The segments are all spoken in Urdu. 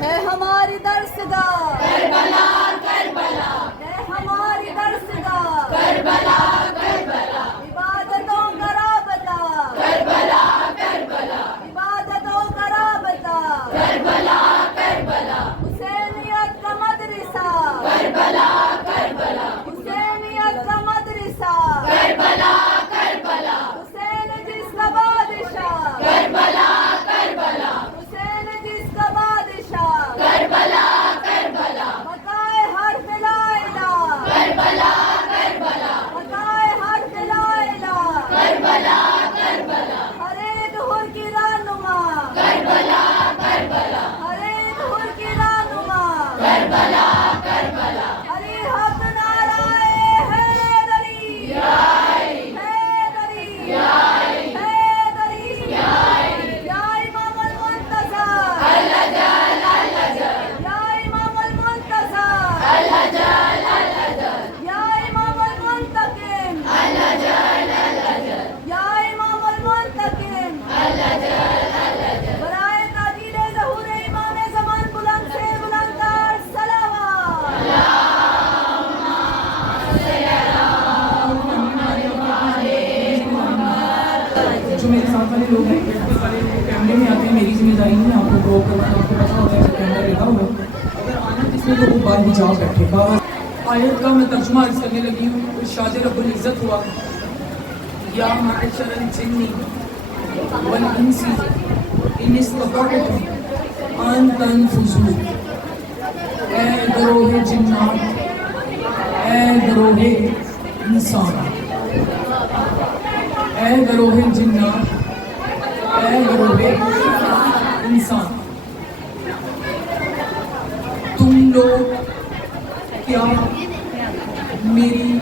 ہے ہماری درسگاہ کربلا کربلا، ہے ہماری درسگاہ کربلا کربلا، عبادتوں کا رابطہ کربلا کربلا، عبادتوں کا رابطہ کربلا کربلا، حسینیت کا مدرسہ کربلا کربلا، حسینیت کا مدرسہ کربلا کربلا، حسین جس کا بادشاہ کربلا کربلا، حسین جس کا بادشاہ کربلا کربلا، بقائے حرف لا الہ کربلا کربلا، بقائے حرف لا الہ کربلا کربلا، ہر ایک حر کی رہنما کربلا کربلا، ہر ایک حر کی رہنما کربلا کربلا، علی حق نعرہ حیدری حیدری حیدری یا امام المنتظر الحجل الحجل، یا امام المنتظر الحجل الحجل، یا امام المنتقم الحجل الحجل، یا امام المنتقم الحجل الحجل، برائے تعجیل ظہور امام زمان بلند سے بلند تر صلوات جو میرے ساتھ والے لوگ ہیں والے کیمرے میں آتے ہیں، میری ذمہ داری نہیں ہے آپ کو پروو کرنا، آپ کو پتا ہوتا ہے کہ کیمرہ لگا ہوا ہے، اگر آنا کس نے تو وہ بات بھی جاؤ بیٹھے گا۔ آیت کا میں ترجمہ عرض کرنے لگی ہوں، ارشاد رب العزت ہوا یا معشر الجن والانس ان استطعتم ان تنفذوا، اے گروہ جنات، اے گروہ انسان، اے گروہ جنات، اے گروہ انسان، تم لوگ کیا میری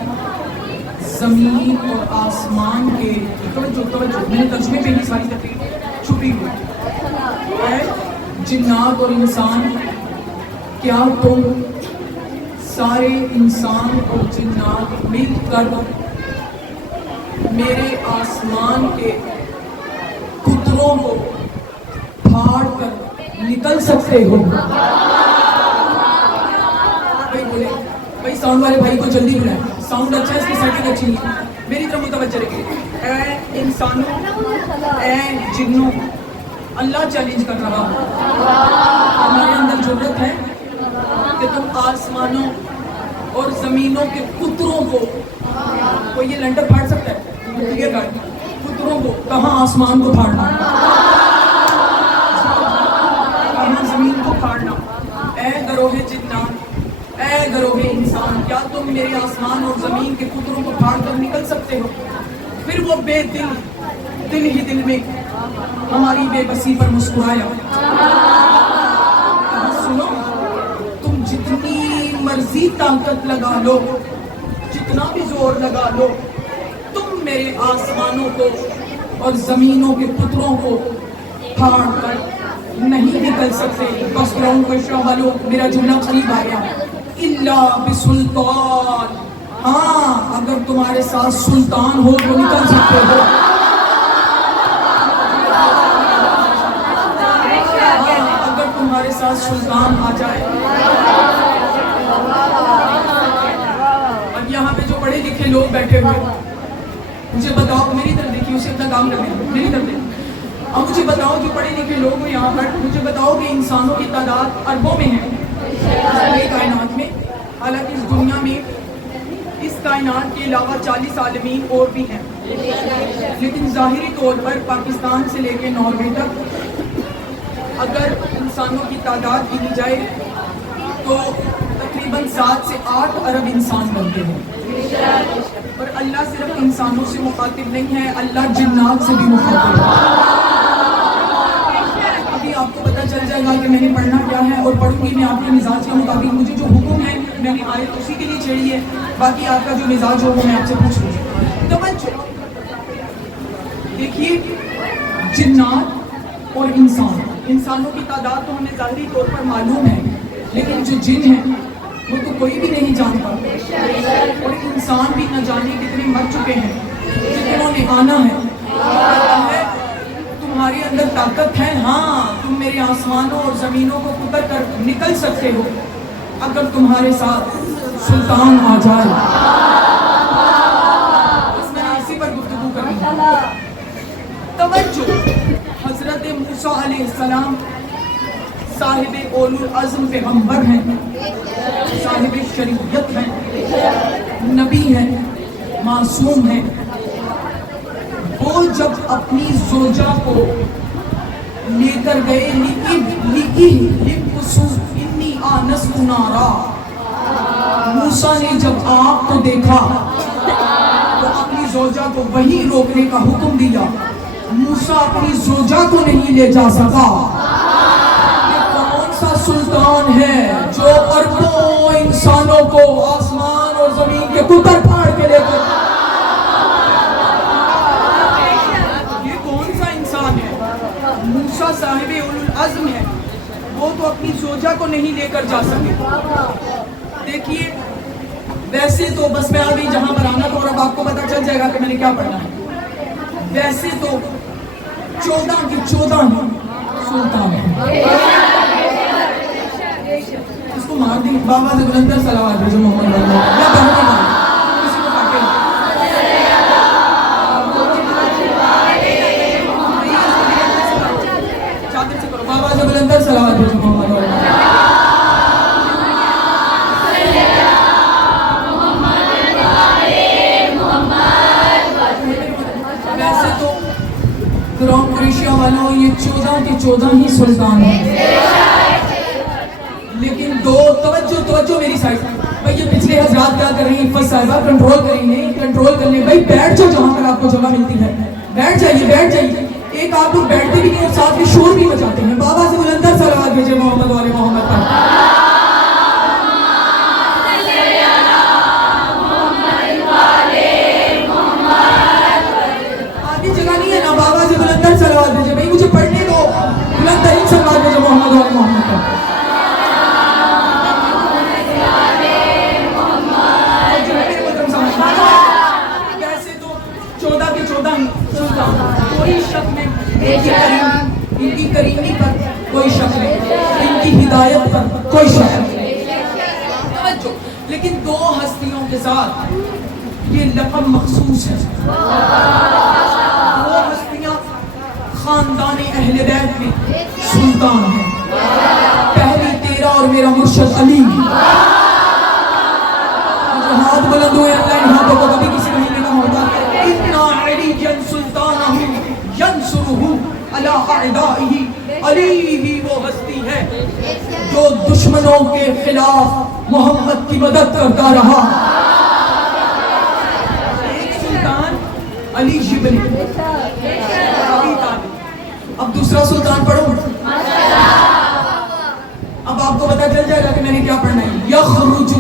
زمین اور آسمان کے توجہ میں نے ترجمے پہ ہی ساری تقریر چھپی ہوئی، اے جنات اور انسان، کیا تم سارے انسان اور جنات مل کر میرے آسمان کے کتروں کو پھاڑ کر نکل سکتے ہو؟ بھائی بولے، بھائی ساؤنڈ والے بھائی کو جلدی بلائیں، ساؤنڈ اچھا ہے، اس کی سیٹنگ اچھی نہیں ہے، میری طرف متوجہ رہیے۔ اے انسانوں، اے جنوں، اللہ چیلنج کر رہا ہو، ہمارے اندر ضرورت ہے کہ تم آسمانوں اور زمینوں کے کتروں کو، کوئی یہ لنڈر پھاڑ سکتا ہے؟ یہ کتروں کو، کہاں آسمان کو پھاڑنا، کہاں زمین کو پھاڑنا۔ اے گروہ جنات، اے گروہ انسان، کیا تم میرے آسمان اور زمین کے کتروں کو پھاڑ کر نکل سکتے ہو؟ پھر وہ بے دل ہی دل میں ہماری بے بسی پر مسکرایا، سنو، تم جتنی مرضی طاقت لگا لو، جتنا بھی زور لگا لو، تم میرے آسمانوں کو اور زمینوں کے پتروں کو پھاڑ کر نہیں نکل سکتے۔ بس گراؤنڈ پر شاہ والوں، میرا جملہ قریب آ گیا، الا بسلطان، ہاں اگر تمہارے ساتھ سلطان ہو تو نکل سکتے ہو، اگر تمہارے ساتھ سلطان آ جائے۔ اب یہاں پہ جو پڑھے لکھے لوگ بیٹھے ہوئے، مجھے بتاؤ، میری طرف دیکھیے، اسے اپنا کام کرنے دو، میری طرف دیکھیے، اب مجھے بتاؤ جو پڑھے لکھے لوگ ہو یہاں پر، مجھے بتاؤ کہ انسانوں کی تعداد اربوں میں ہے یہ کائنات میں، حالانکہ اس دنیا میں اس کائنات کے علاوہ 40 عالمین اور بھی ہیں، لیکن ظاہری طور پر پاکستان سے لے کے ناروے تک اگر انسانوں کی تعداد گنی جائے تو تقریباً 7 سے 8 ارب انسان بنتے ہیں، اور اللہ صرف انسانوں سے مخاطب نہیں ہے، اللہ جنات سے بھی مخاطب ہے۔ ابھی آپ کو پتہ چل جائے گا کہ میں نے پڑھنا کیا ہے، اور پڑھوں گی میں آپ کے مزاج کے مطابق، مجھے جو حکم ہے میں نے آیت اسی کے لیے چھیڑی ہے، باقی آپ کا جو مزاج ہو وہ میں آپ سے پوچھ لوں گی۔ توجہ دیکھیے، جنات اور انسان، انسانوں کی تعداد تو ہمیں ظاہری طور پر معلوم ہے، لیکن جو جن ہیں وہ تو کوئی بھی نہیں جانتا، اور انسان بھی نہ جانے کتنے مر چکے ہیں، جتنوں نے آنا ہے۔ تمہارے اندر طاقت ہے، ہاں تم میرے آسمانوں اور زمینوں کو کتر کر نکل سکتے ہو اگر تمہارے ساتھ سلطان آ جائے. بس میں نے اسی پر گفتگو کرنی ہے. توجہ، حضرت موسیٰ علیہ السلام صاحب اولو العزم پیغمبر ہیں، صاحب شریعت ہیں، نبی ہیں، معصوم ہیں. وہ جب اپنی زوجہ کو لے کر گئے انی آنست نارا، موسیٰ نے جب آگ کو دیکھا تو اپنی زوجہ کو وہیں روکنے کا حکم دیا. موسیٰ اپنی زوجہ کو نہیں لے جا سکا. یہ کون سا سلطان ہے جو اربوں انسانوں کو آسمان اور زمین کے کتر پھاڑ کے لے کر، یہ کون سا انسان ہے؟ موسیٰ صاحب اولو العزم ہے، وہ تو اپنی زوجہ کو نہیں لے کر جا سکے. دیکھیے ویسے تو بس میں ابھی جہاں پر آنا تھا اور اب آپ کو پتا چل جائے گا کہ میں نے کیا پڑھنا ہے. ویسے تو 14 کے 14 سلطان ہیں. اس کو مار دیں بابا سے بلندر صلوات بھیجو محمد یا بہن کسی کو کاٹے چادر سے کرو. بابا سے بلندر صلوات بھیجو محمد. قرآن قریشیہ والوں یہ 14 کے 14 ہی سلطان ہیں. لیکن دو توجہ میری سائڈ. بھائی یہ پچھلے حضرات کیا کر رہی ہیں؟ حفظ صاحبہ کنٹرول کریں. بھائی بیٹھ جاؤ جہاں پر آپ کو جگہ ملتی ہے. بیٹھ جائیے. ایک آپ لوگ بیٹھتے بھی نہیں اور ساتھ میں شور بھی مچاتے ہیں. بابا سے بلندر صلوات بھیجے محمد والے محمد پر. صلوات بھیجے بھائی مجھے پڑھنے دو. بلند ترین صلوات بھیجے محمد والے محمد کا. ویسے تو 14 کے 14 ہی سلطان، کوئی شک نہیں ان کی کریمی پر، کوئی شک نہیں ان کی ہدایت پر، کوئی شک نہیں. لیکن دو ہستیوں کے ساتھ یہ لقب مخصوص ہے. وہ ہستیاں خاندان اہل بیت میں سلطان ہے. پہلی تیرا اور میرا مرشد علی. جو ہاتھ بلند ہوئے اللہ ان ہاتھوں کو کبھی کسی مہینے کا ہوتا ہے. اِنَّا عَلِيًّا سُلْطَانَهُ يَنْصُرُهُ عَلَىٰ أَعْدَائِهِ. علی ہی وہ ہستی ہے جو دشمنوں کے خلاف محمد کی مدد کرتا رہا. ایک سلطان علی جبری. اب دوسرا سلطان پڑھو. اب آپ کو پتا چل جائے گا کہ میں نے کیا پڑھنا ہے. یخرج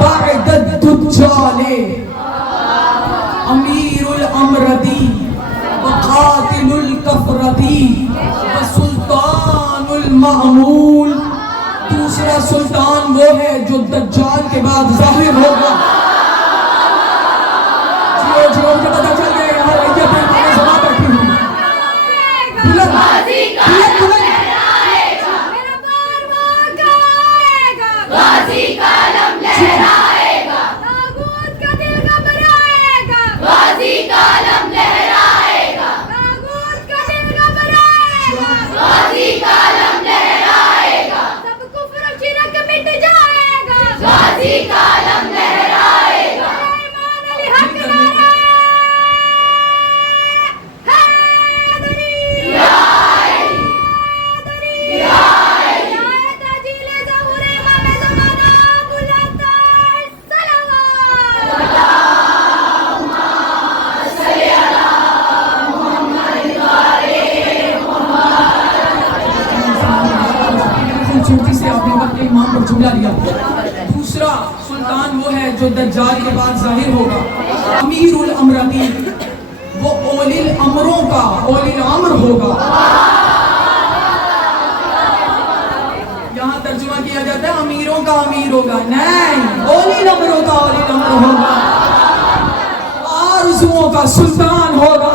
بعد الدجال امیر الامردی وقاتل الکفردی وسلطان المعمول. دوسرا سلطان وہ ہے جو دجال کے بعد ظاہر ہوگا. جو مجھے پتا چل گیا یہاں رہیے پہ زبان بیٹھی ہوں. غازی کا علم لہرائے گا، میرا پروان گائے گا. غازی کا علم لہرائے گا، طاغوت کا دل گھبرائے گا. غازی کا علم لہرائے گا، طاغوت کا دل گھبرائے گا. غازی کا علم لہرائے گا، سب کفر و شرک مٹ جائے گا. غازی کا علم لہرائے گا، ایمان علی حق نعرہ سے آپ نے وقت امام پر جملہ لیا. دوسرا سلطان وہ ہے جو دجال کے بعد ظاہر ہوگا. امیر الامردی وہ اولی الامروں کا اولی الامر ہوگا. یہاں ترجمہ کیا جاتا ہے امیروں کا امیر ہوگا. نہیں، اولی الامروں کا اولی الامر ہوگا. آرزوؤں کا سلطان ہوگا.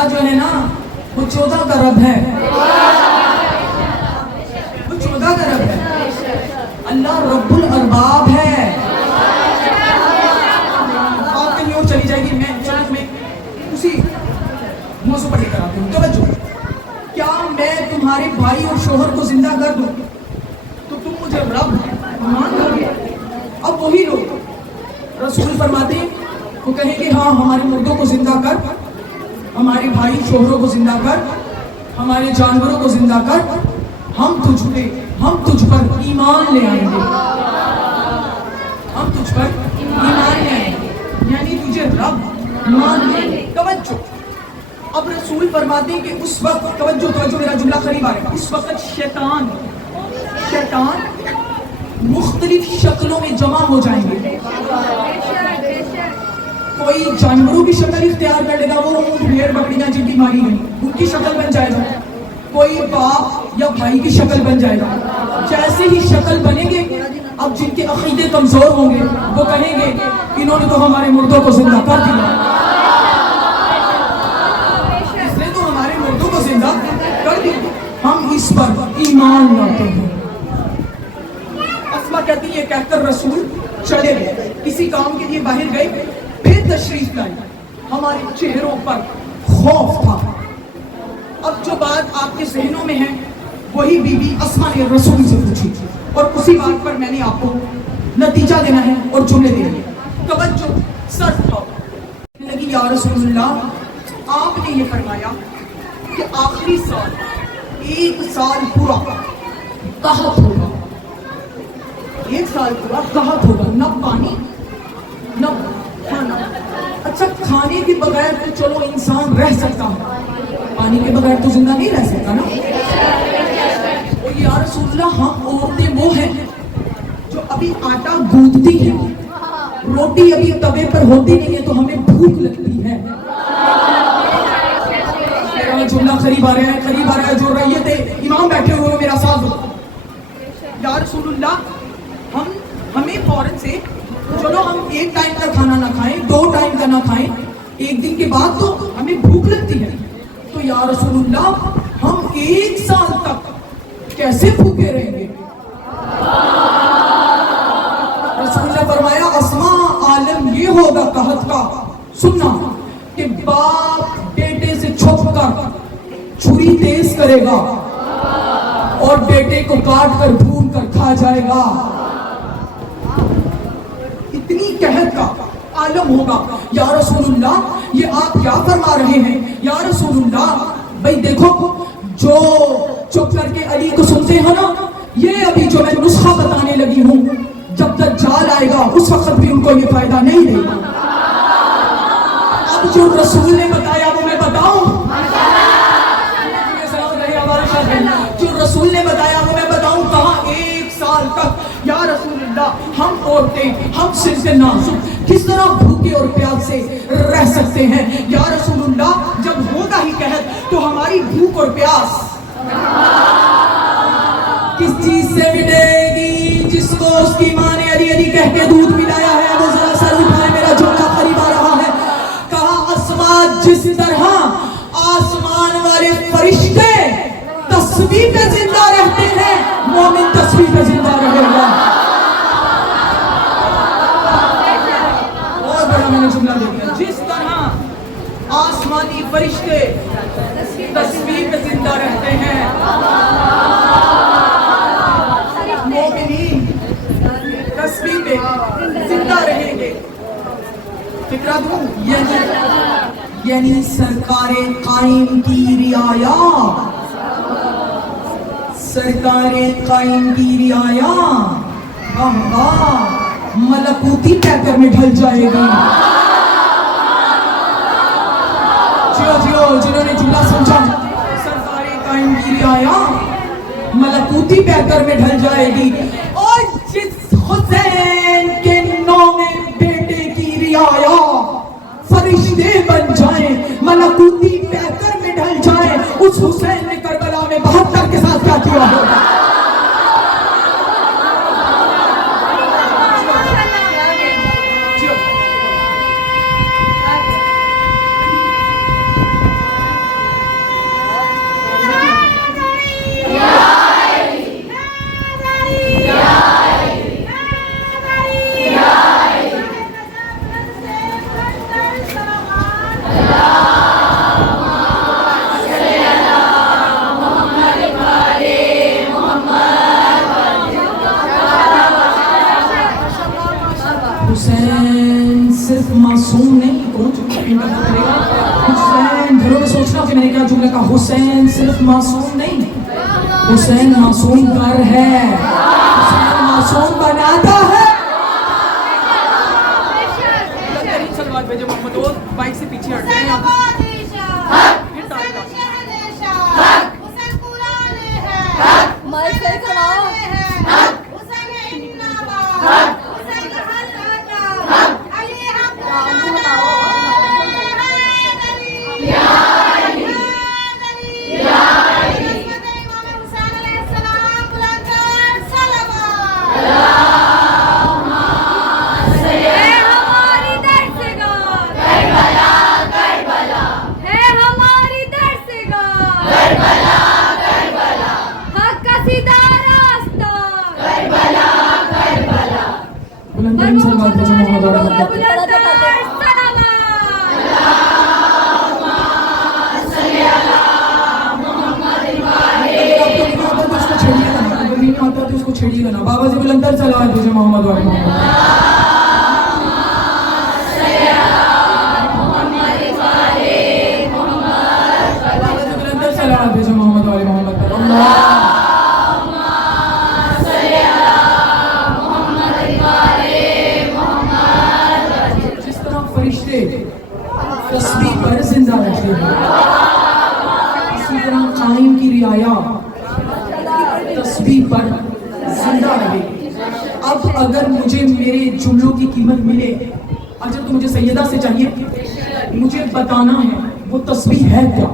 اللہ جو ہے نا وہ 14 کا رب ہے, وہ 14 کا رب ہے. اللہ رب الارباب ہے. آپ کہیں اور چلی جائے گی, میں چلو تمہیں اسی موضوع پر لے کر آتی ہوں. توجہ, کیا میں تمہارے بھائی اور شوہر کو زندہ کر دوں تو تم مجھے رب مان لو گے؟ اب وہی لوگ رسول فرماتے ہیں, وہ کہیں گے ہاں ہمارے مردوں کو زندہ کر, ہمارے بھائی شوہروں کو زندہ کر, ہمارے جانوروں کو زندہ کر, ہم تجھ پر ایمان لے آئیں گے, ہم تجھ پر ایمان لے آئیں گے, یعنی تجھے رب مان لیں گے. توجہ, اب رسول فرماتے ہیں کہ اس وقت, توجہ میرا جملہ قریب آ رہا ہے, اس وقت شیطان مختلف شکلوں میں جمع ہو جائیں گے. کوئی جانوروں کی شکل اختیار کر لے گا, وہ اونٹ بھیڑ بکریاں جن کی ماری گئی ان کی شکل بن جائے گا. کوئی باپ یا بھائی کی شکل بن جائے گا. جیسے ہی شکل بنیں گے, اب جن کے عقیدے کمزور ہوں گے وہ کہیں گے انہوں نے تو ہمارے مردوں کو زندہ کر دیا, اس نے تو ہمارے مردوں کو زندہ کر دیا, ہم اس پر ایمان لاتے ہیں. اسما کہتی ہے, یہ کہہ کر رسول چلے گئے, کسی کام کے لیے باہر گئے, پھر تشریف لائی. ہمارے چہروں پر خوف تھا. اب جو بات آپ کے ذہنوں میں ہے وہی بی بی اسما نے رسول سے پوچھی, اور اسی بات پر میں نے آپ کو نتیجہ دینا ہے اور جملے دینے ہیں. توجہ, سر اٹھاؤ. لگی یا رسول اللہ, آپ نے یہ فرمایا کہ آخری سال 1 سال پورا قحط ہوگا, 1 سال پورا قحط ہوگا, نہ پانی نہ کھانا. اچھا, کھانے کے بغیر تو چلو انسان رہ سکتا ہے, پانی کے بغیر تو زندہ نہیں رہ سکتا نا. اور یا رسول اللہ, ہم عورتیں وہ ہیں جو ابھی آٹا گوندتی ہیں, روٹی ابھی توے پر ہوتی نہیں ہے تو ہمیں بھوک لگتی ہے. میرا جملہ قریب آ رہا ہے, جو رعیت امام بیٹھے ہوئے میرا ساتھ دو. یا رسول اللہ, ہمیں فوراً سے چلو ہم 1 ٹائم کا کھانا نہ کھائیں, 2 ٹائم کا نہ کھائیں, 1 دن کے بعد تو ہمیں بھوک لگتی ہے. تو یا رسول اللہ, ہم 1 سال تک کیسے بھوکے رہیں گے؟ رسول نے فرمایا, اسما عالم یہ ہوگا قحط کا, سننا, کہ باپ بیٹے سے چھپ کر چھری تیز کرے گا اور بیٹے کو کاٹ کر بھون کر کھا جائے گا. اتنی قحط کا عالم ہوگا. یا رسول اللہ, یہ آپ کیا فرما رہے ہیں؟ یا رسول اللہ, بھائی دیکھو, جو چپ کر کے علی کو سنتے ہیں نا, یہ ابھی جو میں نسخہ بتانے لگی ہوں, جب دجال آئے گا اس وقت بھی ان کو یہ فائدہ نہیں دے گا. اب جو رسول نے بتایا وہ میں بتاؤں, جو رسول نے بتایا وہ میں بتاؤں. کہاں 1 سال تک. یا رسول اللہ, ہم عورتیں, ہم صرف نازک کس طرح بھوکے اور پیاس سے رہ سکتے ہیں؟ یا رسول اللہ, جب ہوگا ہی قحط تو ہماری بھوک اور پیاس کس چیز سے مٹے گی؟ جس کو اس کی ماں نے علی علی کہہ کے دودھ پلایا ہے, وہ ذرا سر اٹھائے, میرا جملہ قریب آ رہا ہے. کہا اسما, جس طرح آسمان والے فرشتے تسبیح پہ زندہ رہتے ہیں, مومن تسبیح پہ زندہ رہے گا. بہت بڑا میں نے جملہ دے دیا. جس طرح آسمانی فرشتے تسبیح پہ زندہ رہتے ہیں, مومنین تسبیح پہ زندہ رہیں گے. فکرہ دوں, یعنی سرکار قائم کی رعایا, سرکار قائم کی رعایا ملکوتی پیکر میں ڈھل جائے گی. جنہوں نے جملہ سمجھا, سرکار قائم کی رعایا ملکوتی پیکر میں ڈھل جائے گی. اور جس حسین کے نام میں بیٹے کی رعایا فرشتے بن جائیں, ملکوتی پیکر میں ڈھل جائیں, اس حسین نے کربلا میں 72 کے ساتھ کیا کیا ہوگا؟ میں نے کیا جملہ کہا, حسین صرف معصوم نہیں, حسین معصوم کر ہے, حسین معصوم بناتا ہے. بلند سلوات بھیجو محمد, اور بائک سے پیچھے ہٹ جائیں آپ. بلند سلوات بھیجو محمد اور اس کو چھیڑیے گا نا. بابا سے بلندر سلوات بھیجو محمد اور بلندر سلوات بھیجو محمد اور محمد پر. جس طرح فرشتے تسبیح پر زندہ رہتے ہیں, اسی طرح قائم کی رعایا تسبیح پر زندہ رہے. اب اگر مجھے میرے جملوں کی قیمت ملے, اجر تو مجھے سیدہ سے چاہیے, مجھے بتانا ہے وہ تسبیح ہے کیا.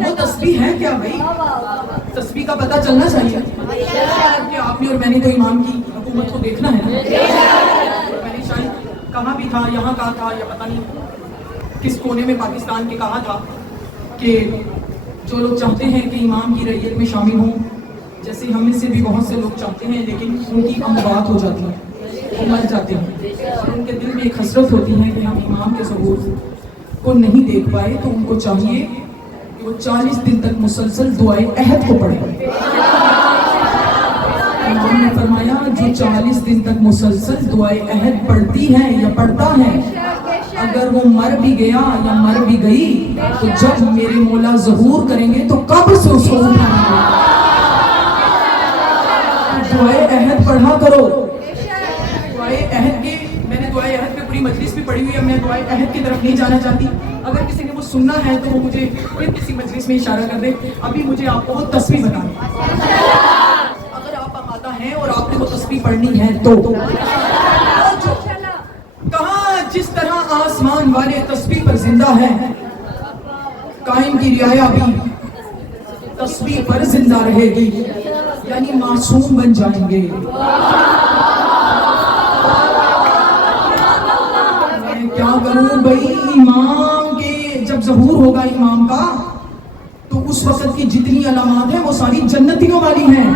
وہ تسبیح ہے کیا بھائی, تسبیح کا پتہ چلنا چاہیے کہ آپ نے اور میں نے تو امام کی حکومت کو دیکھنا ہے نا. میں نے شاید کہاں بھی تھا, یہاں کہا تھا یا پتہ نہیں کس کونے میں پاکستان کے کہا تھا کہ جو لوگ چاہتے ہیں کہ امام کی رعیت میں شامل ہوں, جیسے ہم میں سے بھی بہت سے لوگ چاہتے ہیں لیکن ان کی اموات ہو جاتی ہیں, وہ مر جاتے ہیں, اور ان کے دل میں ایک حسرت ہوتی ہے کہ ہم امام کے ظہور کو نہیں دیکھ پائے, تو ان کو چاہیے کہ وہ 40 دن تک مسلسل دعائے عہد کو پڑھیں. امام نے فرمایا جو 40 دن تک مسلسل دعائے عہد پڑھتی ہے یا پڑھتا ہے, اگر وہ مر بھی گیا یا مر بھی گئی تو جب میرے مولا ظہور کریں گے تو قبر سے اس کو اٹھائیں گے. دعائے عہد پڑھا کرو. دعائے عہد کے, میں نے دعائے عہد پہ پوری مجلس بھی پڑھی ہوئی ہے, میں دعائے عہد کی طرف نہیں جانا چاہتی. اگر کسی نے وہ سننا ہے تو وہ مجھے پھر کسی مجلس میں اشارہ کر دے. ابھی مجھے آپ کو وہ تسبیح بتانا, اگر آپ آمادہ ہیں اور آپ نے وہ تسبیح پڑھنی ہے تو کہاں جس طرح آسمان والے تسبیح پر زندہ ہیں, قائم کی رعایا بھی تسبیح پر زندہ رہے گی, یعنی معصوم بن جائیں گے. میں کیا کروں بھائی, امام کے جب ظہور ہوگا امام کا تو اس وقت کی جتنی علامات ہیں وہ ساری جنتیوں والی ہیں.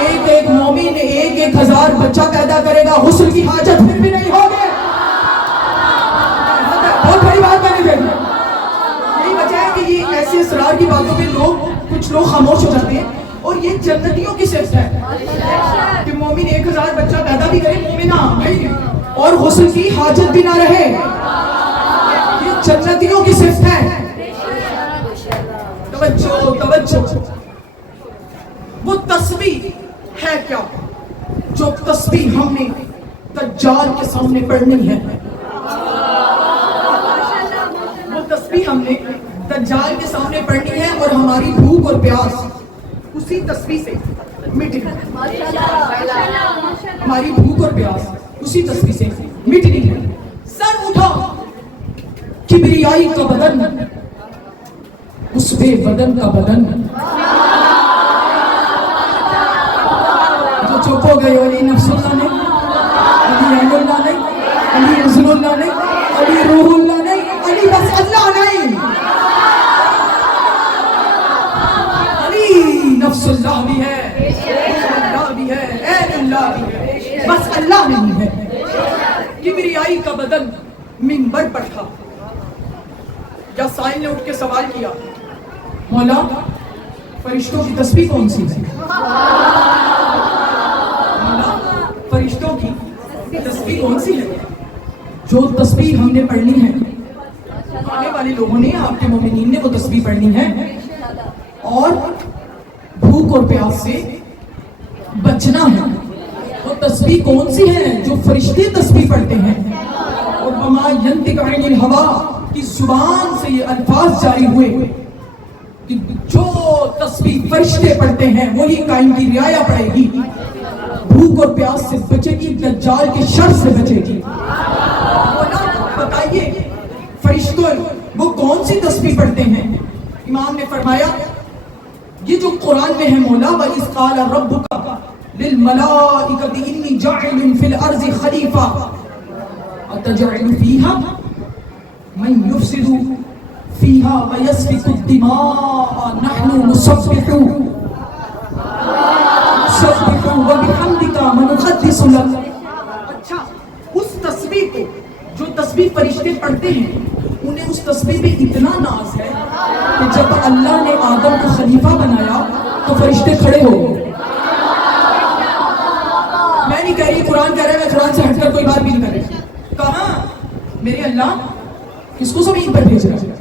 ایک ایک مومن 1,000 بچہ پیدا کرے گا, غسل کی حاجت پھر بھی نہیں ہوگی. بہت بڑی بات میں نے دیکھی, یہی وجہ ہے کہ یہ ایسی اسرار کی باتوں پہ کچھ لوگ خاموش ہو جاتے ہیں, اور یہ جنتیوں کی صفت ہے کہ مومن 1,000 بچہ پیدا بھی کرے, مومنہ بھائی, اور غسل کی حاجت بھی نہ رہے. یہ جنتیوں کی صفت ہے. توجہ, وہ تسبیح ہے کیا جو تسبیح ہم نے دجال کے سامنے پڑھنی ہے. وہ تسبیح ہم نے دجال کے سامنے پڑھنی ہے, اور ہماری بھوک اور پیاس اسی تسبیح سے مٹے. ہماری بھوک اور پیاس اسی تسبیح سے مٹنی ہے. سر اٹھا کبریائی کا بدن, اس بے بدن کا بدن جو چپ ہو گئے. علی نفس اللہ نہیں, علی عین اللہ نہیں, علی رسول اللہ نہیں, علی روح اللہ نہیں, علی بس اللہ نہیں. علی نفس اللہ بھی ہے, اللہ بھی ہے, عین اللہ بھی ہے, بس اللہ نہیں ہے. کبریائی کا بدن منبر پر تھا. یا سائل نے اٹھ کے سوال کیا, مولا فرشتوں کی تسبیح کون سی ہے؟ مولا فرشتوں کی تسبیح کون سی ہے؟ جو تسبیح ہم نے پڑھنی ہے، آنے والے لوگوں نے، آپ کے مومنین نے وہ تسبیح پڑھنی ہے اور بھوک اور پیاس سے بچنا ہے۔ وہ تسبیح کون سی ہے؟ جو فرشتے تسبیح پڑھتے ہیں۔ اور وما ینطق عن الہوا کی زبان سے یہ الفاظ جاری ہوئے کہ جو تسبیح فرشتے پڑھتے ہیں وہی قائم کی رعایا پڑے گی، بھوک اور پیاس سے بچے گی، دجال کے شر سے بچے گی۔ بتائیے فرشتوں وہ کون سی تسبیح پڑھتے ہیں؟ امام نے فرمایا یہ جو قرآن میں ہے، مولا وَإِذْ قَالَ رَبُّكَ لِلْمَلَائِكَةِ إِنِّي جَاعِلٌ فِي الْأَرْضِ خَلِيفَةً أَتَجْعَلُ فِيهَا مَن يُفْسِدُ فِيهَا وَيَسْفِكُ الدِّمَاءَ نَحْنُ نُسَبِّحُ وَبِحَمْدِكَ وَنُقَدِّسُ لَكَ۔ اچھا، اس تسبیح کو جو تسبیح فرشتے پڑھتے ہیں انہیں اس تسبیح پہ اتنا ناز ہے کہ جب اللہ نے آدم کو خلیفہ بنایا تو فرشتے کھڑے ہو گئے۔ میں نہیں کہہ رہی، قرآن کہہ رہا ہے، میں قرآن سے ہٹ کر کوئی بات بھی نہیں کر رہی۔ کہاں میرے اللہ کس کو زمین پر بھیج رہا ہے؟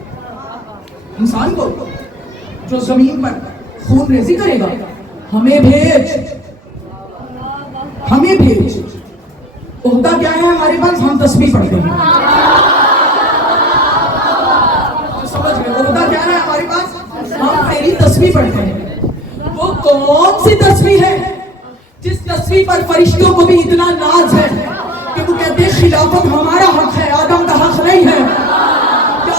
انسان کو جو زمین پر خون ریزی کرے گا۔ ہمیں بھیج، ہمیں بھیج۔ عہدہ کیا ہے ہمارے پاس؟ ہم تسبیح پڑھتے ہیں۔ سمجھ گئے؟ عہدہ کیا ہے ہمارے پاس؟ ہم تیری تسبیح پڑھتے ہیں۔ وہ کون سی تسبیح ہے جس تسبیح پر فرشتوں کو بھی اتنا ناز ہے کہ وہ کہتے ہیں خلافت ہمارا حق ہے، آدم کا حق نہیں ہے؟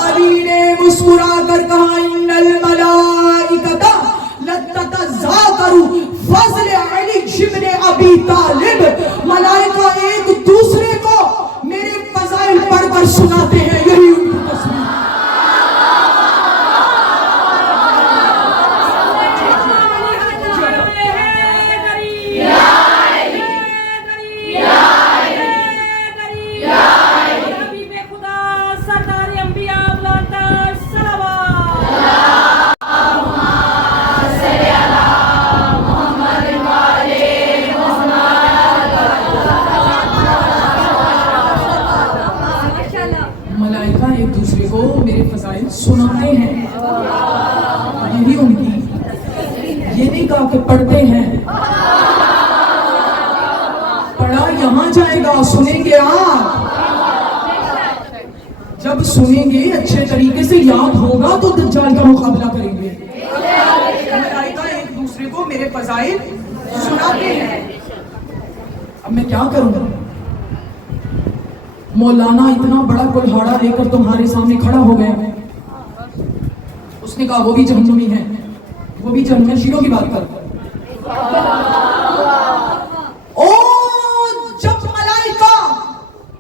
علی نے مسکرا کر کہا ان الملائکۃ لتتذاکر فضل علی ابن ابی طالب، ملائکہ ایک دوسرے کو میرے فضائل پڑھ کر سناتے ہیں، یہی ان کی تسبیح۔ ملائکہ ایک دوسرے کو میرے فضائل سناتے ہیں، یہی ان کی، یہ نہیں کہا کہ پڑھتے ہیں۔ پڑھا یہاں جائے گا، سنیں گے آپ۔ جب سنیں گے اچھے طریقے سے یاد ہوگا تو دجال کا مقابلہ کریں گے۔ ملائکہ ایک دوسرے کو میرے فضائل سناتے ہیں۔ اب میں کیا کروں گا؟ مولانا اتنا بڑا کلہاڑا لے کر تمہارے سامنے کھڑا ہو گیا، اس نے کہا وہ بھی جہنمی ہے، وہ بھی جہنمی، شیعوں کی بات کر۔ جب ملائکہ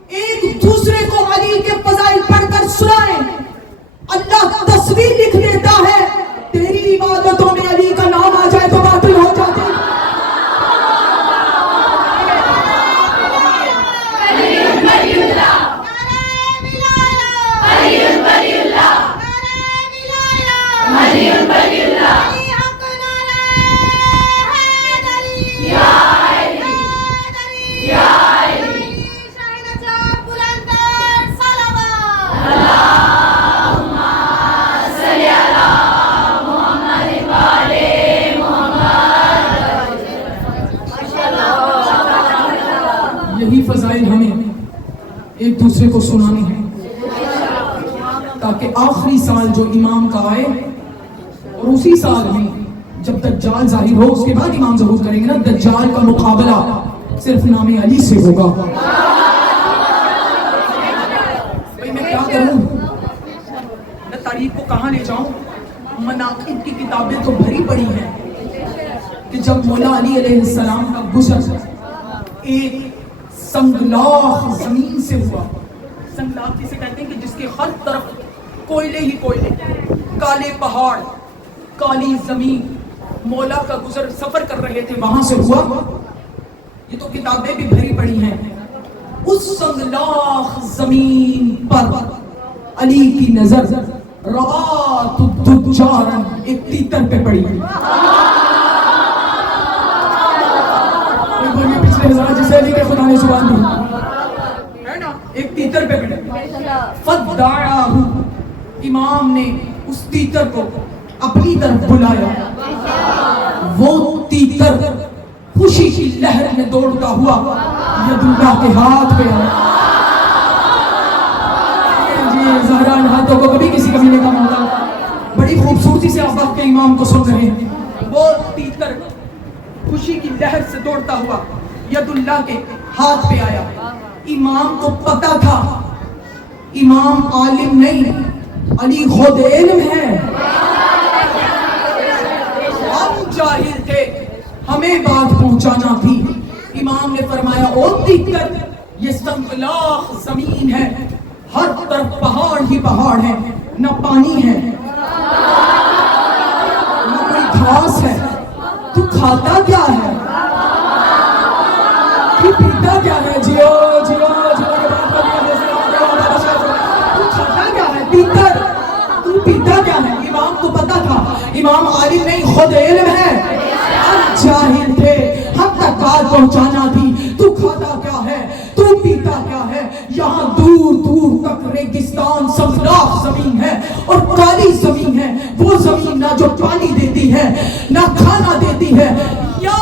ایک دوسرے کو علی کے فضائل پڑھ کر سنائیں، اللہ تصویر لکھ دیتا ہے، تیری عبادتوں میں علی کا نام آ جائے تو باطل ہو جاتی۔ یہی فضائل ہمیں ایک دوسرے کو سنانے ہیں تاکہ آخری سال جو امام کا آئے اور اسی سال میں جب دجال ظاہر ہو اس کے بعد امام ظہور کریں گے نا، دجال کا مقابلہ صرف نام علی سے ہوگا۔ بھائی میں کیا کروں؟ میں تاریخ کو کہاں لے جاؤں؟ مناقب کی کتابیں تو بھری پڑی ہیں کہ جب مولا علی علیہ السلام کا گزر ایک سنگلاخ زمین سے ہوا۔ سنگلاخ جسے کہتے ہیں کہ جس کے ہر طرف کوئلے ہی کوئلے، کالے پہاڑ، کالی زمین، مولا کا گزر سفر کر رہے تھے، وہاں سے ہوا۔ یہ تو کتابیں بھی بھری پڑی ہیں۔ اس سنگلاخ زمین پر علی کی نظر روات الدجارن ایک تیتر پہ پڑی۔ پچھلے ہزار جسے علی کے خدا نے زبان دی ہے نا، ایک تیتر پہ پڑی۔ فدعاہو، امام نے اس تیتر کو اپنی طرف بلایا. وہ تیتر خوشی کی لہر میں دوڑتا ہوا ید اللہ کے ہاتھ پہ آیا. زہرا ان ہاتھوں کو کبھی کسی کمینے کا موقع. بڑی خوبصورتی سے آپ وقت کے امام کو سن رہے ہیں. وہ تیتر خوشی کی لہر سے دوڑتا ہوا ید اللہ کے ہاتھ پہ آیا. امام کو پتا تھا امام عالم نہیں، علی خود علم ہے. ہم جاہل تھے، ہمیں بات پہنچانا تھی. امام نے فرمایا او تیتر، یہ سنگلاخ زمین ہے، ہر طرف پہاڑ ہی پہاڑ ہے، نہ پانی ہے نہ کوئی گھاس ہے. تو کھاتا کیا ہے؟ تو پیتا کیا ہے؟ جیو جیو جیو کے بات کریے. تو کھاتا کیا ہے تیتر؟ تو پیتا کیا ہے؟ امام کو پتا تھا امام عالم نہیں، خود علم ہے. ہم جاہل تھے، ہم تک بات پہنچانا تھی. تو کھاتا کیا ہے؟ تو پیتا کیا ہے؟ یہاں دور دور تک ریگستان سبزناک زمین ہے اور کالی زمین ہے. وہ زمین نہ جو پانی دیتی ہے نہ کھانا دیتی ہے. یا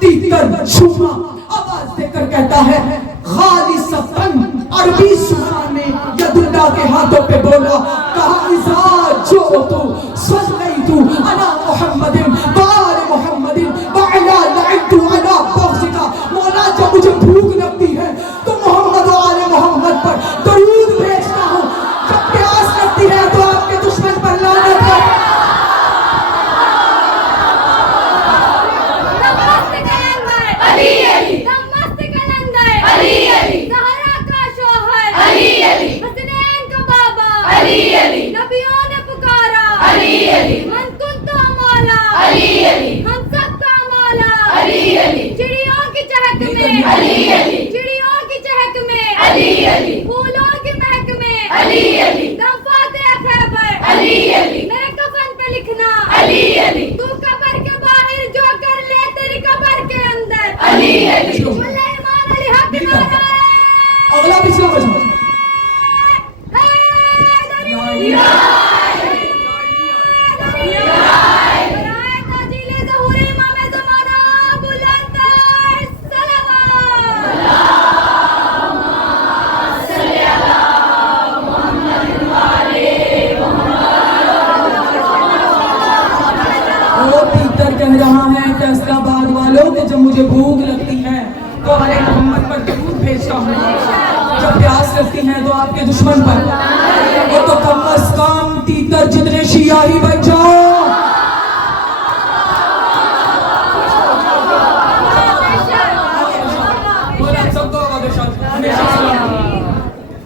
تیتر شما آواز دے کر کہتا ہے خالصتاً عربی زبان میں ید اللہ کے ہاتھوں پہ بولا، کہا اذا جئت صلیت علی محمد وآل محمد وعلی لعنت علی بغضک. مولا جب مجھے بھوک لگتی ہے تو محمد و آل محمد پر درود بھیجتا ہوں، جب پیاس لگتی ہے تو آپ کے دشمن پر لعنت ہے. نبیوں نے پکارا علی علی، من کنت مولا علی علی، ہم سب کا مولا علی علی. چڑیوں کی چہک میں علی علی، چڑیوں کی چہک میں علی علی، پھولوں کی مہک میں علی علی، دفعات خیبر علی علی، میرے کفن پہ لکھنا علی علی، تو قبر کے باہر جو کر لے تیری قبر کے اندر علی علی. سلیمان علی حق نعرہ اگلا پچھلا بچہ کہہ رہا ہے فیصلہ آباد والوں کہ جب مجھے بھوک لگتی ہے تو آلے محمد پر درود بھیجتا ہوں، جب پیاس لگتی ہے تو آپ کے دشمن پر. وہ تو کم از کم تیتر جتنے شیعہ ہی بچ جاؤ.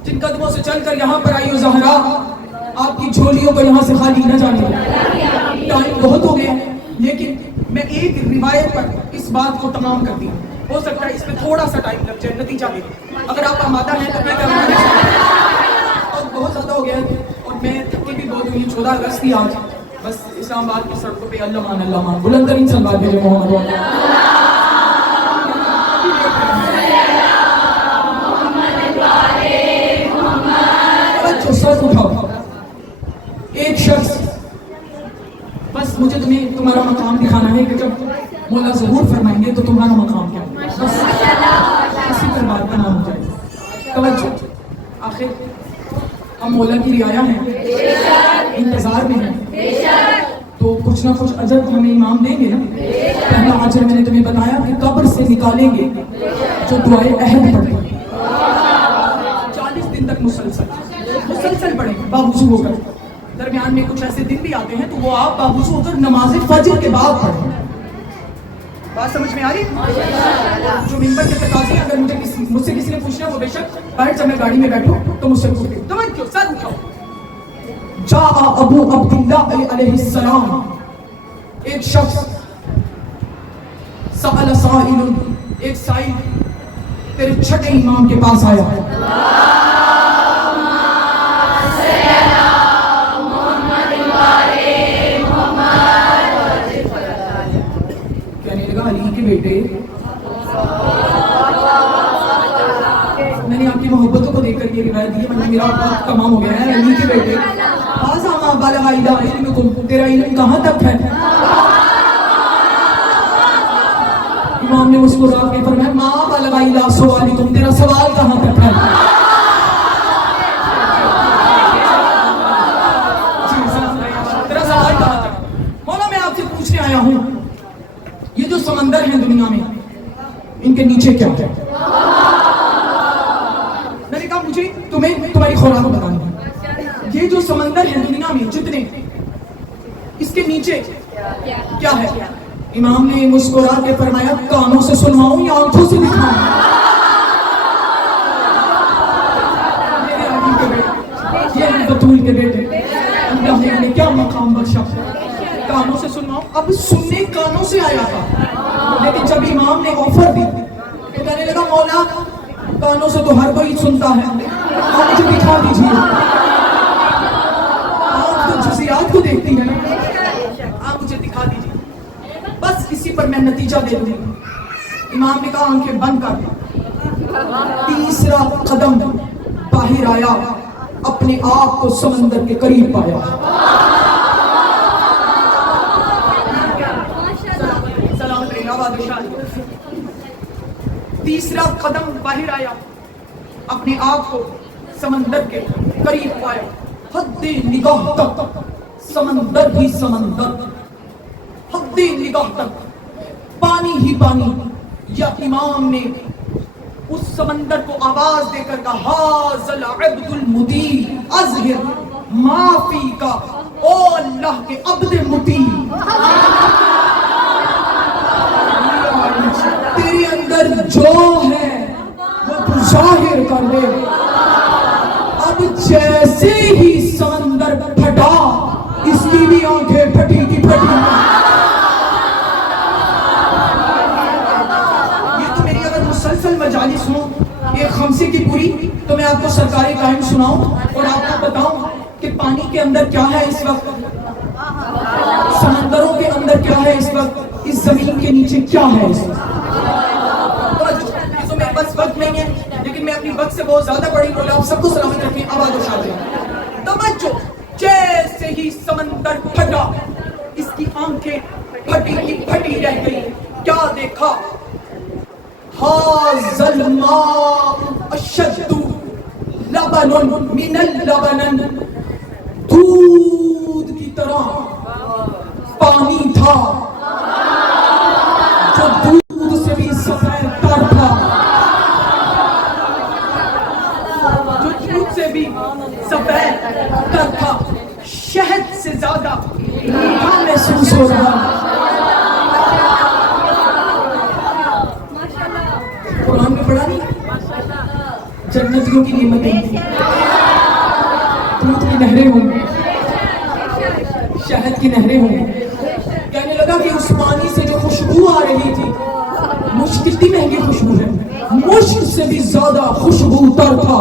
جن قدموں سے چل کر یہاں پر آئی ہو زہرا، آپ کی جھولیوں کو یہاں سے خالی نہ جانے. ٹائم بہت ہو گیا لیکن میں ایک روایت پر اس بات کو تمام کرتی ہوں. ہو سکتا ہے اس میں تھوڑا سا ٹائم لگ جائے، نتیجہ دے. اگر آپ آمادہ ہیں تو میں کروں گا. بہت زیادہ ہو گیا اور میں تھکی بھی بہت ہوئی. 14 اگست کی آج بس اسلام آباد کی سڑکوں پہ اللہ مان بلند ترین سلوات بھیجے محمد. سر اٹھاؤ. ایک شخص، بس مجھے تمہیں تمہارا مقام دکھانا ہے کہ جب مولا ظہور فرمائیں گے تو تمہارا مقام کیا ہے، بس اسی پر بات کا نام ہو جائے. توجہ، آخر ہم مولا کی رعایا ہیں، انتظار میں ہیں، تو کچھ نہ کچھ اجر ہمیں امام دیں گے نا. پہلا اجر میں نے تمہیں بتایا کہ قبر سے نکالیں گے جو دعائے عہد پڑھیں گے 40 دن تک مسلسل پڑھیں گے باوضو ہو کر. درمیان میں کچھ ایسے دن بھی آتے ہیں تو وہ آپ باوضو ہو کر نماز فجر کے بعد پڑھیں. بات سمجھ میں آ رہی؟ جو منبر کے تقاضے اگر مجھ سے کسی نے پوچھنا وہ بے شک باہر جب میں گاڑی میں بیٹھوں تو مجھ سے پوچھیں. توجہ، سر اٹھاؤ. جاء ابو عبداللہ علیہ السلام، ایک شخص، سأل سائل، ایک سائل تیرے چھٹے امام کے پاس آیا. علی کے بیٹے، میں نے آپ کی محبتوں کو دیکھ کر یہ روایت دی ہے میرا وقت تمام ہو گیا ہے علی کے بیٹے آزاما بالغ علمکم تیرا علم کہاں تک ہے امام نے مسکرا کے فرمایا ما بالغ الی سوالکم تیرا سوال کہاں تک ہے تیرا سوال کہاں تک مولا میں آپ سے پوچھنے آیا ہوں یہ جو سمندر ہیں دنیا میں ان کے نیچے کیا ہے میں نے کہا مجھے تمہیں تمہاری خوراک بتانی ہے یہ جو سمندر ہے دنیا میں جتنے اس کے نیچے کیا ہے امام نے مسکرا کے فرمایا کانوں سے سنواؤں یا آنکھوں سے دکھاؤں میرے علی کے بیٹے یہ بطول کے بیٹے اللہ نے انہیں کیا مقام بخشا کانوں سے سنواؤں اب سننے کانوں سے آیا تھا لیکن جب امام نے آفر دی تو کہنے لگا مولا کانوں سے تو ہر کوئی سنتا ہے آپ مجھے دکھا دیجیے آپ تو جزیات کو دیکھتی ہیں آپ مجھے دکھا دیجیے بس اسی پر میں نتیجہ دے دوں امام نے کہا آنکھیں بند کر تیسرا قدم باہر آیا اپنے آپ کو سمندر کے قریب پایا تیسرا قدم باہر آیا اپنے آپ کو سمندر کے قریب پایا حد نگاہ تک سمندر ہی سمندر حد نگاہ تک پانی ہی پانی یا امام نے اس سمندر کو آواز دے کر کہا ھذا العبد المطیع اظہر ما فیک او اللہ کے عبد مطیع تیرے اندر جو ہے وہ تو ظاہر کر دے اب جیسے ہی سمندر پھٹا اس کی بھی آنکھیں پھٹی کی پھٹی یہ تو میری اگر مسلسل مجالس ہوں ایک خمسے کی پوری تو میں آپ کو سرکاری قائم سناؤں اور آپ کو بتاؤں کہ پانی کے اندر کیا ہے اس وقت سمندروں کے اندر کیا ہے اس وقت اس زمین کے نیچے کیا ہے اس وقت تو میرے پاس وقت نہیں ہے لیکن میں اپنی وقت سے بہت زیادہ بڑی بولا آپ سب کو سلامت رکھیں آواز و شادی توجہ جیسے ہی سمندر پھٹا اس کی آنکھیں پھٹی کی پھٹی رہ گئی کیا دیکھا ھذا الماء اشد لبن من اللبن دودھ کی طرح پانی تھا جو دودھ سے بھی سفید تر تھا جو دودھ سے بھی سفید تر تھا شہد سے زیادہ میٹھا محسوس ہو رہا قرآن میں پڑھا نہیں جنتیوں کی نعمتیں دودھ کی نہریں ہوں شہد کی نہریں ہوں کہنے لگا کہ اس پانی سے جو خوشبو آ رہی تھی مشک کتنی مہنگی خوشبو ہے مشک سے بھی زیادہ خوشبو تر تھا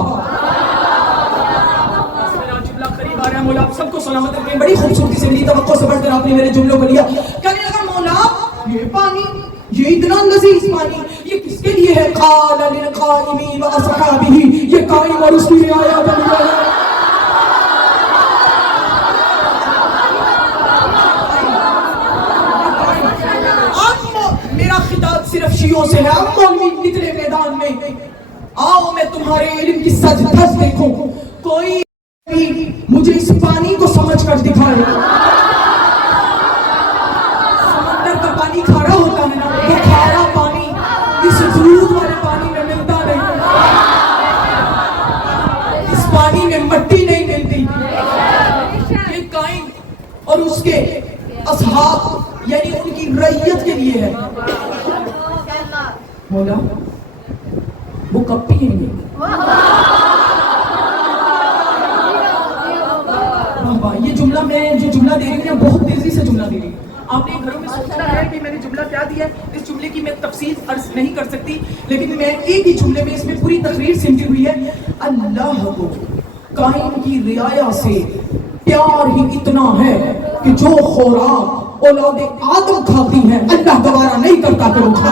جملہ قریب آ رہا ہے مولا آپ سب کو سلامت رکھیں بڑی خوبصورتی سے لی توقع سے بڑھ کر آپ نے میرے جملوں کو لیا کہنے لگا مولا یہ پانی یہ اتنا لذیذ پانی یہ کس کے لیے ہے قال للقائم واصحابہ یہ قائم اور اس کی رعایا کے لیے ہے میرا خطاب صرف شیعوں سے ہے اب مولوی نکلے میدان میں آؤ میں تمہارے علم کی سج دھج دیکھوں کوئی مجھے اس پانی کو سمجھ کر دکھائے سمندر کا پانی کھارا ہوتا ہے نا وہ کھارا پانی اس دودھ والے پانی میں ملتا نہیں اس پانی میں مٹی نہیں ملتی یہ قائم اور اس کے اصحاب یعنی ان کی رعیت کے لیے ہے مولا وہ کب پیئیں گے یہ جملہ میں جو جملہ دے رہی ہوں بہت تیزی سے جملہ دے رہی ہوں آپ نے گھروں میں سوچنا ہے کہ میں نے جملہ کیا دیا ہے اس جملے کی میں تفصیل عرض نہیں کر سکتی لیکن میں ایک ہی جملے میں اس میں پوری تقریر سمٹی ہوئی ہے اللہ کو قائم کی رعایا سے پیار ہی اتنا ہے کہ جو خوراک اولاد آدم کھاتی ہے اللہ دوبارہ نہیں کرتا کہ وہ کھا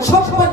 56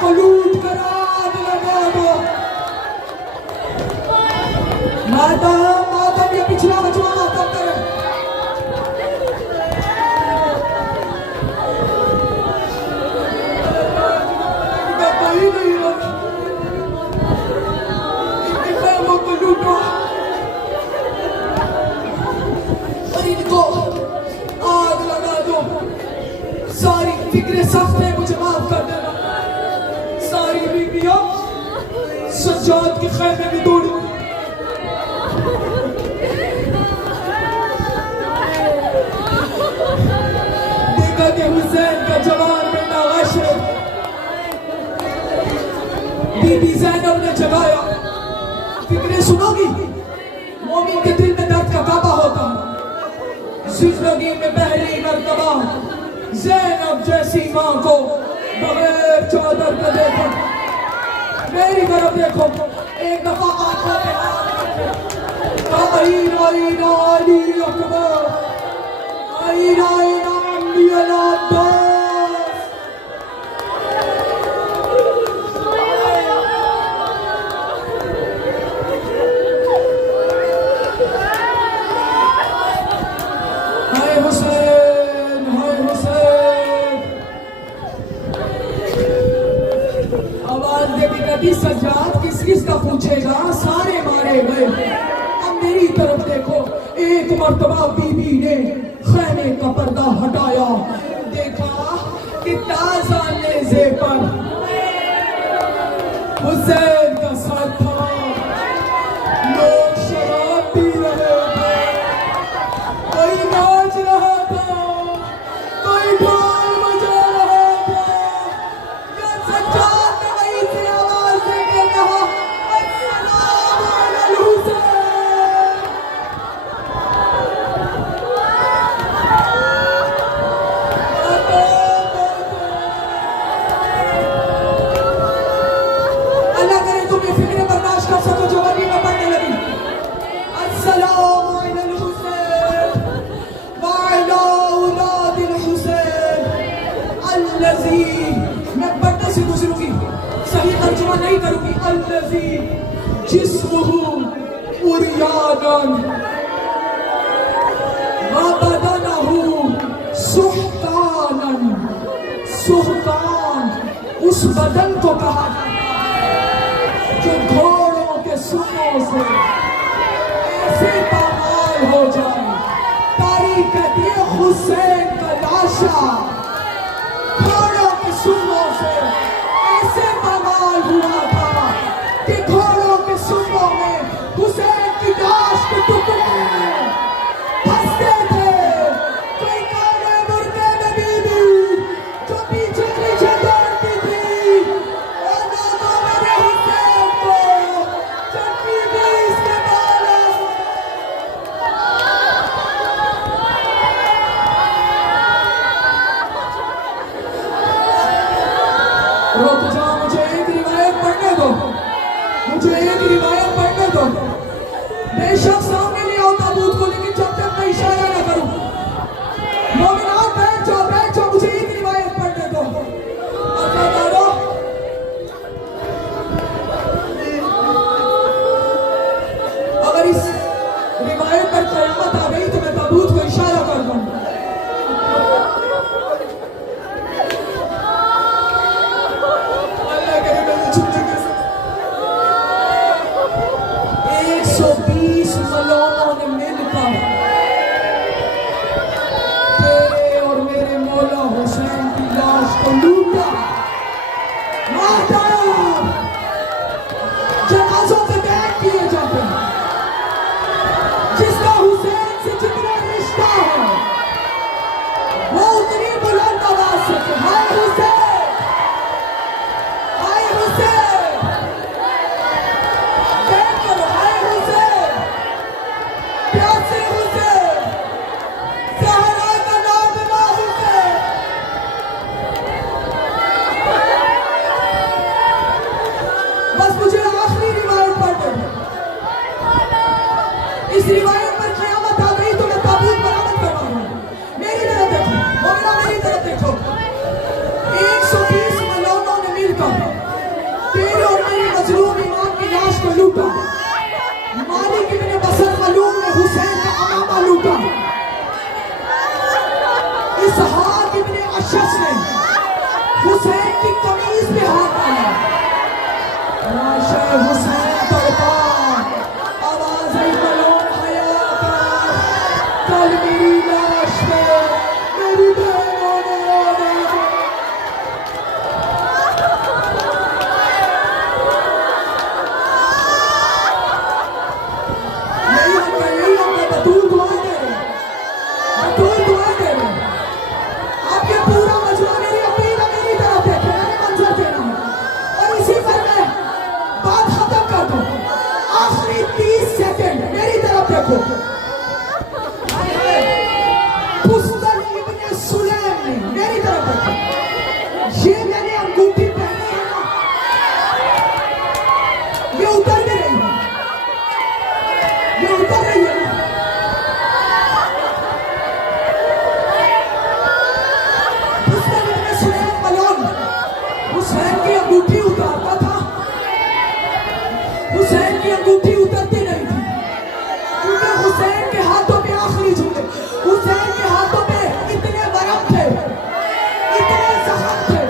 کو لوٹ کر آگ لگا دو. ماتم یہ پچھلا بچوا ماتم کرے. کوئی نہیں رکھ ان کے خیموں کو لوٹو اور ان کو آگ لگا دو. ساری فکر سخت ہے مجھے معاف کر دینا. ساری بیویاں سجاد کے خیمے میں دوڑی. دیکھا کہ حسین کا جوان بیٹا غشر بی بی زینب نے جگایا. فکریں سنو گی؟ مومن کے دل میں درد کا کعبہ ہوتا ہے. زندگی میں پہلی مرتبہ زینب جیسی ماں کو بغیر چادر کے دیکھو. میری طرف دیکھو. ایک دفعہ آنکھوں پہ آئین آئین علی اکبر آئین آئین عمی العباس. ہائے حسین ہائے حسین. آواز دے کے کہتی سجاد کس کا پوچھے گا, سارے مارے گئے. اب میری طرف دیکھو. ایک مرتبہ بی بی نے خیمے کا پردہ ہٹایا. دیکھا کہ تازہ نیزے پر حسین کا سر تھا. لوگ شراب پی رہے تھے, کوئی ناچ رہا تھا, کوئی ڈھول بجا رہا تھا. یا سجاد نے وہیں سے آواز دے کے کہا السلام علی الحسین. اللہ کرے تم یہ فکر برداشت کر سکو جو غریب میں پڑھنے لگی. السلام علی الحسین وعلی اولاد الحسین الذی, میں پڑھنے سے گزروں گی, صحیح ترجمہ نہیں کروں گی. الذی جسمہ عریان وبدنہ سحتانا. سحتان اس بدن کو کہا جو گھوڑوں کے سنوں سے ایسے پامال ہو جائے. تاریخ کہتی ہے حسین کا لاشا گھوڑوں کے سنوں سے ایسے پامال ہوا تھا کہ گھوڑوں کے سنوں میں حسین کی لاش کے ٹکڑے پھنستے تھے. کوئی کانے مردے میں بیوی جو پیچھے پیچھے دوڑتی تھی. اور لوگوں میرے حسین کو چکی بھی اس کے بالوں. رک جا, مجھے ایک روایت پڑھنے دو. مجھے ایک روایت پڑھنے دو. بے شک سامنے نہیں آؤ تابوت کو, لیکن جب تک میں اشارہ نہ کروں. مومنات بیٹھ جاؤ, مجھے ایک روایت پڑھنے دو. عزادارو, اگر اس روایت پر قیامت آ گئی تو میں تابوت کو اشارہ کر دوں. حسین کی قمیض پہ ہاتھ آیا. لاش حسین تڑپا, آواز آئی ملون حیا کا, کل میری لاش پہ میری بہنوں نے آواز. یہی ہم نے بطور دعائیں دے رہے ہیں, بطور دعائیں دے رہے ہیں. آپ یہ پورا مجمع میری اپیل ہے, میری طرف دیکھیں, میں نے منظر دینا ہے اور اسی پر میں بات ختم کر دوں. آخری 30 سیکنڈ میری طرف دیکھو. بستر ابن سلیم نے, میری طرف دیکھو, یہ میں نے انگوٹھی پہنی ہے نا, یہ اتر بھی رہی ہے, یہ اتر رہی ہے نا. بستر ابن سلیم ملون حسین کی انگوٹھی اتارتا تھا, حسین کی انگوٹھی اترتی نہیں تھی, کیونکہ حسین کے ہاتھوں پہ آخری جھوٹے, حسین کے ہاتھوں پہ اتنے ورم تھے, اتنے زخم تھے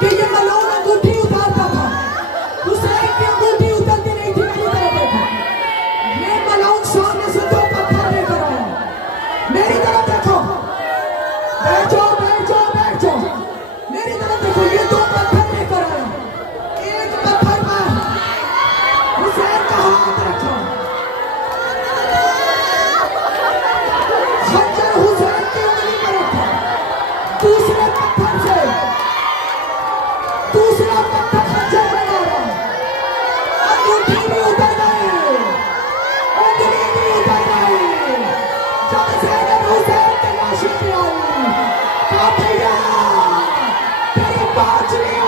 کہ یہ ملون انگوٹھی اتارتا تھا. حسین کی انگوٹھی اترتی نہیں تھی. میری طرف دیکھو, یہ ملون سامنے سے 2 پتھر لے کر آیا. میری طرف دیکھو, بیٹھ جاؤ بیٹھ جاؤ بیٹھ جاؤ. میری طرف دیکھو, یہ 2 پتھر لے کر آیا. ایک پتھر میں حسین کا ہاتھ رکھا, خنجر حسین کی انگلی پر رکھا. دوسرے پتھر سے دوسرا پتھر خنجر میں مارا. انگوٹھی بھی اتر گئی, انگلی بھی اتر گئی. جب زینب حسین کے لاشیں پہ آئی, کہا بھیا تیری بات نہیں